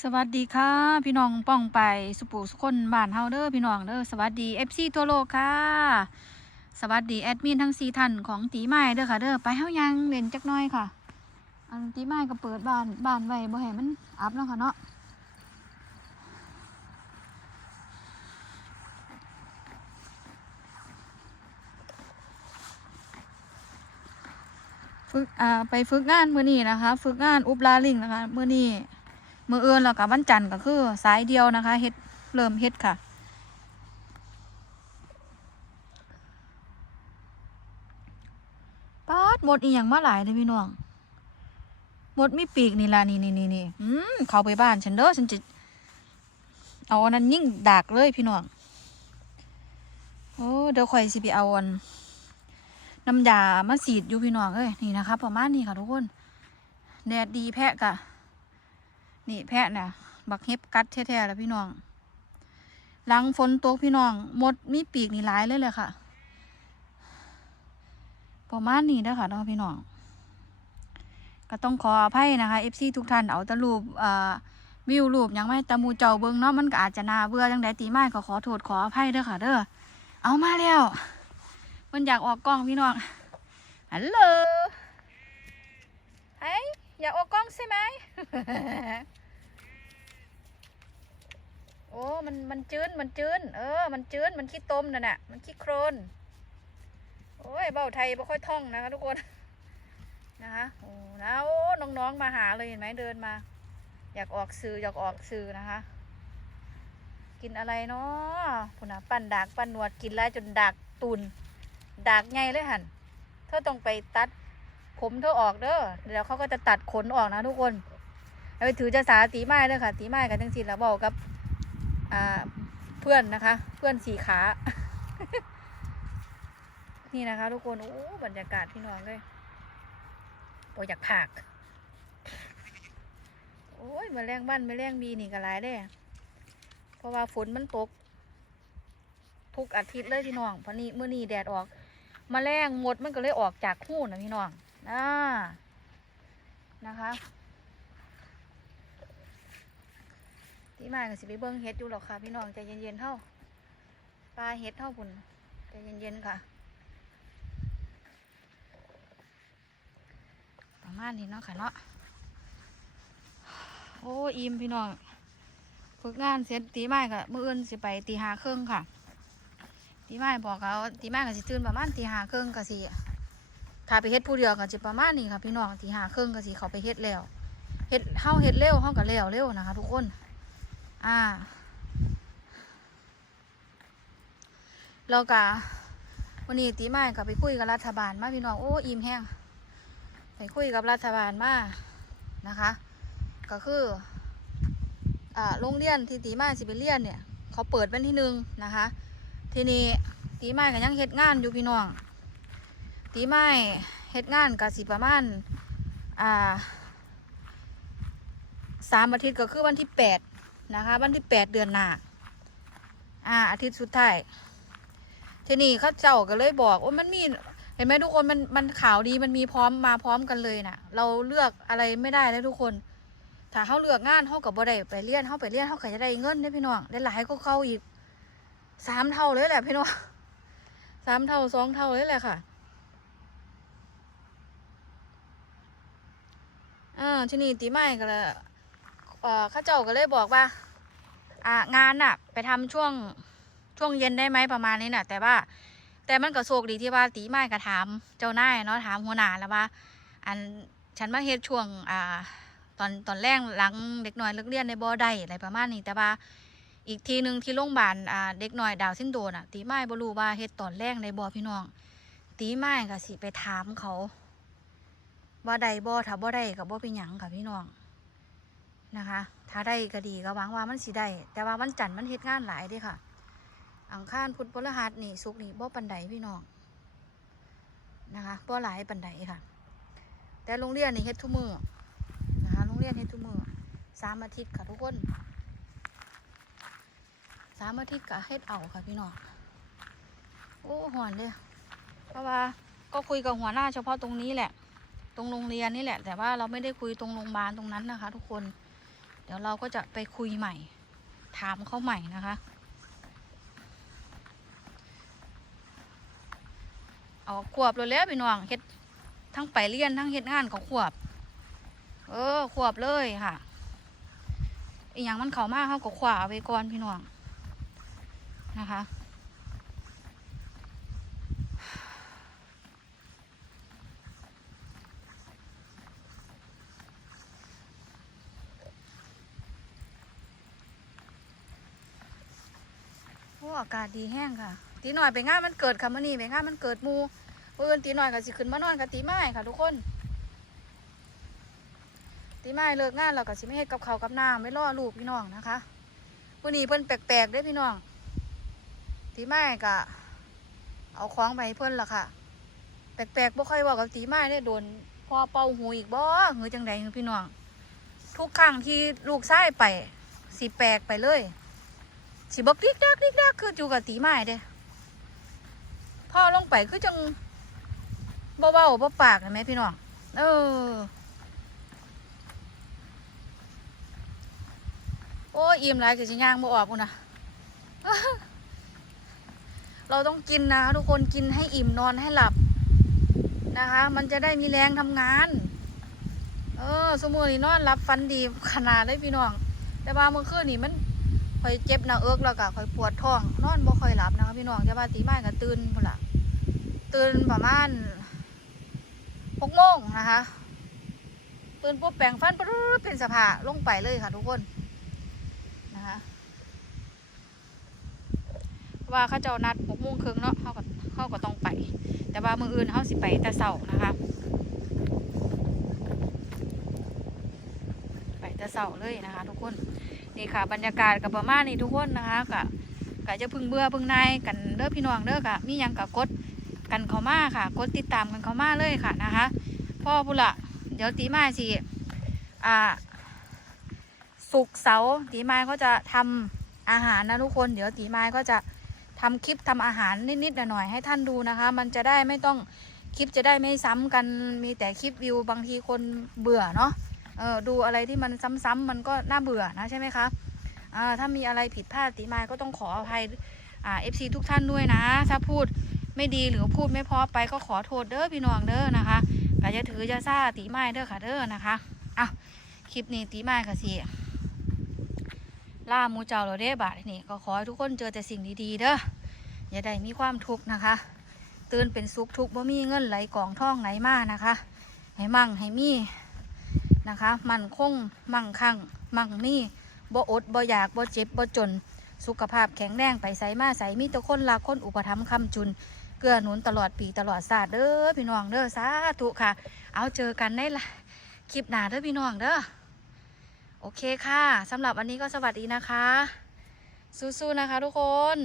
สวัสดีค่ะ พี่น้องป้องไปสุปูสุคนบ้านเฮาเด้อพี่น้องเด้อสวัสดี FC ทั่วโลกค่ะ สวัสดีแอดมินทั้งสี่ท่านของตีไม้เด้อค่ะเด้อไปเฮายังเล่นจักหน้อยค่ะ อันตีไม้ก็เปิดบ้านบ้านไว้บ่ให้มันอับแล้วค่ะเนาะฝึกอ่าไปฝึกงานมื้อนี้นะคะ ฝึกงานอุบลาลิงนะคะมื้อนี้ มือเอื้อนแล้วกับวันจันทร์ก็คือสายเดียวนะคะเฮ็ดเริ่มเฮ็ดค่ะ ปาดหมดอีหยังมาหลายเลยพี่น้องหมดมีปีกนี่ล่ะนี่นี่นี่นี่อืมเข้าไปบ้านฉันเด้อฉันจะเอาอันนั้นยิ่งดักเลยพี่น้องโอ้เดี๋ยวข่อยสิไปเอาอันน้ำยามาสีดอยู่พี่น้องเอ้ยนี่นะคะประมาณนี้ค่ะทุกคนแดดดีแพะกะ นี่แพะน่ะ บักเห็บกัดแท้ๆแล้วพี่น้อง หลังฝนตกพี่น้อง มดมีปีกนี่หลายเลยเลยค่ะ ประมาณนี้เด้อค่ะน้องพี่น้อง ก็ต้องขออภัยนะคะ FC ทุกท่านเอาตะรูปวิวรูปยังไม่ตะมูเจ้าเบิงเนาะมันก็อาจจะนาเบื่อจังใดตีไม้ก็ขอโทษขออภัยเด้อค่ะ เด้อเอามาแล้ว มันอยากออกกล้องพี่น้องฮัลโหลเฮ้ยอยากออกกล้อง ใช่ไหม โอ้ มัน มันจืนมันจืนเออ มันจืนมันขี้ต้มนั่นน่ะ มันขี้โครน โอ้ย เบ้าไทยไม่ค่อยท่องนะคะทุกคน นะคะโอ้แล้วน้องๆ มาหาเลยเห็นไหมเดินมา อยากออกสื่ออยากออกสื่อนะคะ กินอะไรเนาะพุ่นะปั่นดากปั่นหนวดกินแล้วจนดากตุนดากไงเลยหันเธอต้องไปตัด ผมเธอออกเด้อเดี๋ยวเขาก็จะตัดขนออกนะทุกคนไปถือจะสาตีไม้เลยค่ะ ตีไม้กันจังสิแล้วบอกกับเพื่อนนะคะ เพื่อนสี่ขา นี่นะคะ ทุกคนโอ้บรรยากาศพี่น้องเลยโอยอยากผากโอ้ยมาแรงบ้านมาแรงบีนี่ก็หลายได้เพราะว่าฝนมันตก ทุกอาทิตย์เลยพี่น้องพอนี้เมื่อนี้แดดออกมาแรงหมดมันก็เลยออกจากหูนะพี่น้อง อ่านะคะที่มาก็สิไปเบิ้งเฮ็ดอยู่หรอกค่ะ พี่น้องใจเย็นๆเท่าปลาเฮ็ดเท่าพุ่นใจเย็นๆค่ะ ประมาณนี้เนาะค่ะเนาะโอ้อิ่มพี่น้องฝึกงานเสร็จตีไม้ก็มืออื่นสิไปตีหาครึ่งค่ะ ตีไม้บอกเขาตีไม้ก็สิตื่นประมาณตีหาครึ่งก็สิ ถ้าไปเฮ็ดผู้เดียวก็สิประมาณนี้ค่ะพี่น้องตีหาเครึ่องก็สิเขาไปเฮ็ดแล้วเฮ็ดเฮาเฮ็ดเร็วเฮาก็แล้วเร็วนะคะ ทุกคน อ่าแล้วก็วันนี้ตีไม้ก็ไปคุยกับรัฐบาลมาพี่น้องโอ้อิ่มแห้งไปคุยกับรัฐบาลมานะคะ ก็คืออ่าโรงเรียนที่ตีไม้สิไปเรียนเนี่ย เขาเปิดวันที่หนึ่งนะคะ ทีนี้ตีไม้ก็ยังเฮ็ดงานอยู่พี่น้อง ตีไม้เฮ็ดงานก็สิประมาณอ่าสามอาทิตย์ก็คือวันที่แปดนะคะ วันที่แปดเดือนหน้าอ่า อาทิตย์สุดท้ายทีนี้เข้าเจ้าก็เลยบอกว่ามันมีเห็นไหมทุกคนมันมันข่าวดีมันมีพร้อมมาพร้อมกันเลยน่ะ เราเลือกอะไรไม่ได้แล้วทุกคน ถ้าเขาเลือกงานเขากับบ่ได้ไปเรียนเขาไปเรียนเขาก็จะได้เงินได้พี่น้องได้หลายก็เข้าอีกสามเท่าเลยแหละพี่น้องสามเท่าสองเท่าเลยแหละค่ะ อ่าทีนี้ตีไม่ก็เลยเอ่อข้าเจ้าก็เลยบอกว่า อ่างานน่ะ ไปทำช่วงช่วงเย็นได้ไหมประมาณนี้น่ะ แต่ว่า แต่มันก็โชคดีที่ว่าตีไม้ก็ถามเจ้านายเนาะถามหัวหน้าแล้วว่า อันฉันมาเฮ็ดช่วง อ่า ตอนตอนแรกหลังเด็กน้อยเลิกเรียนในบ่อได้อะไรประมาณนี้ แต่ว่าอีกทีหนึ่งที่โรงพยาบาลอ่าเด็กน้อยดาวซินโดรน่ะ ตีไม้บ่รู้ว่าเฮ็ดตอนแรกในบ่อพี่น้อง ตีไม้ก็สิไปถามเขา ว่าได้บ่ถ้าบ่ได้ก็บ่เป็นหยังค่ะพี่น้องนะคะ ถ้าได้ก็ดีก็หวังว่ามันสิได้ แต่ว่าวันจันทร์มันเฮ็ดงานหลายด้ค่ะ อังคารพุธพฤหัสนี่สุกร์นี่บ่ปันใดพี่น้องนะคะบ่หลายปันใดค่ะ แต่โรงเรียนนี่เฮ็ดทุกมือนะคะโรงเรียนเฮ็ดทุกมือสามอาทิตย์ค่ะทุกคนสามอาทิตย์ก็เฮ็ดเอาค่ะพี่น้องโอ้หอนเลยเพราะว่าก็คุยกับหัวหน้าเฉพาะตรงนี้แหละ ตรงโรงเรียนนี่แหละ แต่ว่าเราไม่ได้คุยตรงโรงพยาบาลตรงนั้นนะคะ ทุกคน เดี๋ยวเราก็จะไปคุยใหม่ ถามเขาใหม่นะคะ เอาขวบเลยแล้วพี่น้องเฮ็ดทั้งไปเรียนทั้งเฮ็ดงานก็ขวบ เออขวบเลยค่ะอีกอย่างมันเขามากเขาก็ขวาไว้ก่อนพี่น้องนะคะ อากาศดีแห้งค่ะ ตีหน่อยไปงานมันเกิดค่ะมื่อนี้ไปงานมันเกิดมูเพื่อนตีหน่อยก็สิขึ้นมานอนกับตีไม้ค่ะทุกคน ตีไม้เลิกงานเราก็สิไม่เฮ็ดกับเขากับน้ำไม่ล่อลูกพี่น้องนะคะวันนี้เพิ่นแปลกๆเด้พี่น้อง ตีไม้ก็เอาของไปเพิ่นละค่ะ แปลกๆบ่ค่อยเว่ากับตีไม้ได้โดนพ่อเป่าหูอีกบ่หรือจังใดคือพี่น้อง ทุกครั้งที่ลูกชายไปสิแปลกไปเลย สิบอกดิกดักดิกดักคืออยู่กับตีไม้เด้พ่อลงไปคือจังบ่เบาบ่ปากเห็นไหมพี่น้องเออโอ้อิ่มหลายคือสิย่างบ่ออกพุ่นะเราต้องกินนะทุกคนกินให้อิ่มนอนให้หลับนะคะ มันจะได้มีแรงทำงาน เออสมมุตินี่นอนหลับฟันดีขนาดได้พี่น้อง แต่ว่าเมื่อคืนนี่มัน คอยเจ็บหน้าเอิกแล้วก็คอยปวดท้อง นอนบ่ค่อยหลับนะคะพี่น้องแต่ว่าตีบ้านก็ตื่นพุ่นละตื่นประมาณหกโมงนะคะตื่นปุ๊บแปรงฟันปุ๊บเป็นสภาลงไปเลยค่ะทุกคนนะคะเพราะว่าเขาเจ้านัดหกโมงครึ่งเนาะเขาก็เขาก็ต้องไป แต่ว่ามืออื่นเขาสิไปแต่เสาร์นะคะ ไปแต่เสาร์เลยนะคะ ทุกคน นี่ค่ะ บรรยากาศกับประมาณนี้ทุกคนนะคะกะกะจะพึ่งเบื่อพึ่งนายกันเด้อพี่น้องเด้อกะมียังกะกดกันเขามาค่ะ กดติดตามกันเขามาเลยค่ะนะคะพ่อพุละเดี๋ยวตีมาสิอ่าสุกเสาตีไม้ก็จะทำอาหารนะทุกคน เดี๋ยวตีไม้ก็จะทำคลิปทำอาหารนิดๆหน่อยๆให้ท่านดูนะคะ มันจะได้ไม่ต้องคลิปจะได้ไม่ซ้ำกันมีแต่คลิปวิวบางทีคนเบื่อเนาะ เออดูอะไรที่มันซ้ำๆมันก็น่าเบื่อนะใช่ไหมคะอ่าถ้ามีอะไรผิดพลาดติมายก็ต้องขออภัยอ่าเอฟซีทุกท่านด้วยนะ ถ้าพูดไม่ดีหรือพูดไม่พอไปก็ขอโทษเด้อพี่น้องเด้อนะคะก็จะถือจะซ่าตีไม้เด้อค่ะเด้อนะคะอะคลิปนี้ตีไม้ค่ะสิล่ามูเจ้าเราได้บาทนี่ก็ขอให้ทุกคนเจอแต่สิ่งดีๆเด้ออย่าได้มีความทุกข์นะคะ ตื่นเป็นสุขทุกข์บ่มีเงินไหลกองท่องไหลมานะคะ ให้มั่งให้มี นะคะ มันคงมั่งคั่ง มั่งมีบ่อดบ่อยากบ่เจ็บบ่จน สุขภาพแข็งแรงไปใสมาใสมีแต่คนรักคนอุปถัมภ์คำจุน เกื้อหนุนตลอดปีตลอดศาสตร์เด้อพี่น้องเด้อสาธุค่ะ เอาเจอกันในละคลิปหน้าเด้อพี่น้องเด้อโอเคค่ะสำหรับวันนี้ก็สวัสดีนะคะสู้ๆนะคะทุกคน